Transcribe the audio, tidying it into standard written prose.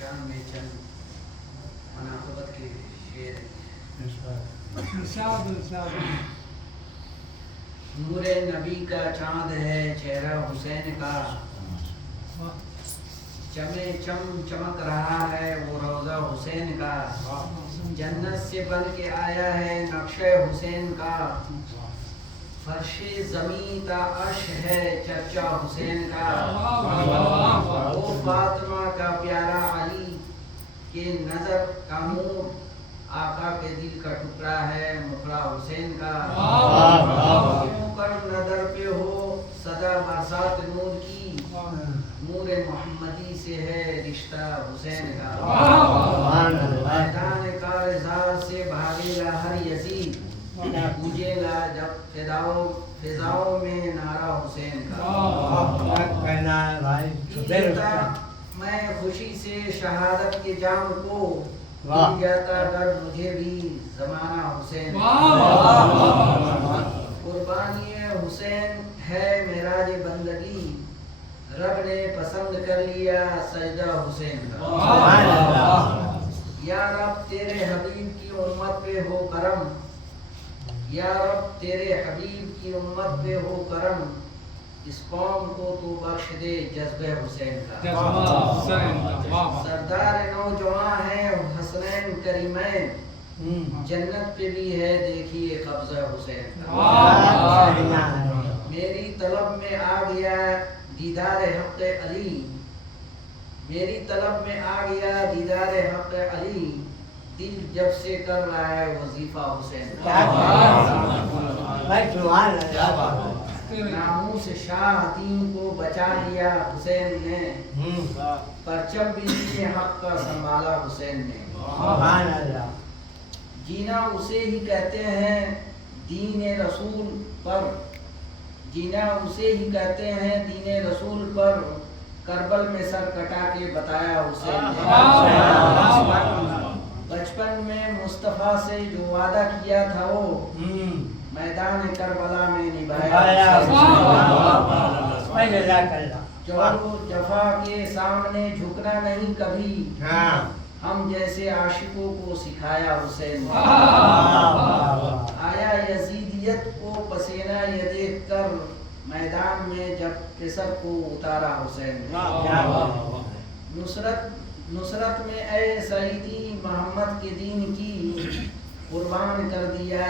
شان میں چند مناسبت کے شعر ہیں۔ نور نبی کا چاند ہے چہرہ حسین کا، چمے چم چمک رہا ہے وہ روضہ حسین کا، جنت سے بن کے آیا ہے نقشہ حسین کا، فرش زمیں تا عرش ہے چرچا حسین کا، وہ فاطمہ کا پیارا علی کے نظر کا نور، آقا کے دل کا ٹکڑا ہے مخڑا حسین کا، کیوں کر نظر پہ ہو صدا برسات نور کی، نور محمدی سے ہے رشتہ حسین کا، میدان کارزار سے بھاگے گا ہر یزید، گونجے گا جب فضاؤں میں نعرہ حسین کا، پیتا میں خوشی سے شہادت کے جام کو، مل جاتا اگر مجھے بھی زمانہ حسین کا، قربانی حسین ہے معراج بندگی، رب نے پسند کر لیا سجدہ حسین کا، یا رب تیرے حبیب کی امت پہ ہو کرم، یا رب تیرے حبیب کی امت پہ ہو کرم، اس قوم کو تو بخش دے جذبہ حسین کا، سردار نوجوان ہیں حسنین کریمین، جنت پہ بھی ہے دیکھیے قبضہ حسین کا، میری طلب میں آ گیا دیدار حق علی، میری طلب میں آ گیا دیدار حق علی، دل جب سے کر رہا ہے وظیفہ حسین کا، ناموس شاہ دین کو بچا لیا حسین نے، پرچم بھی حق کا سنبھالا حسین نے، جینا اسے ہی کہتے ہیں دین رسول پر، جینا اسے ہی کہتے ہیں دین رسول پر، کربل میں سر کٹا کے بتایا حسین نے، بچپن میں مصطفیٰ سے جو وعدہ کیا تھا وہ، میدان کربلا میں نبھایا، جور و جفا کے سامنے جھکنا نہیں کبھی، ہم جیسے عاشقوں کو سکھایا حسین نے، آیا یزیدیت کو پسینہ یہ دیکھ کر، میدان میں جب کسر کو اتارا حسین نے، نصرت میں اے سعیدی محمد کے دین کی، قربان کر دیا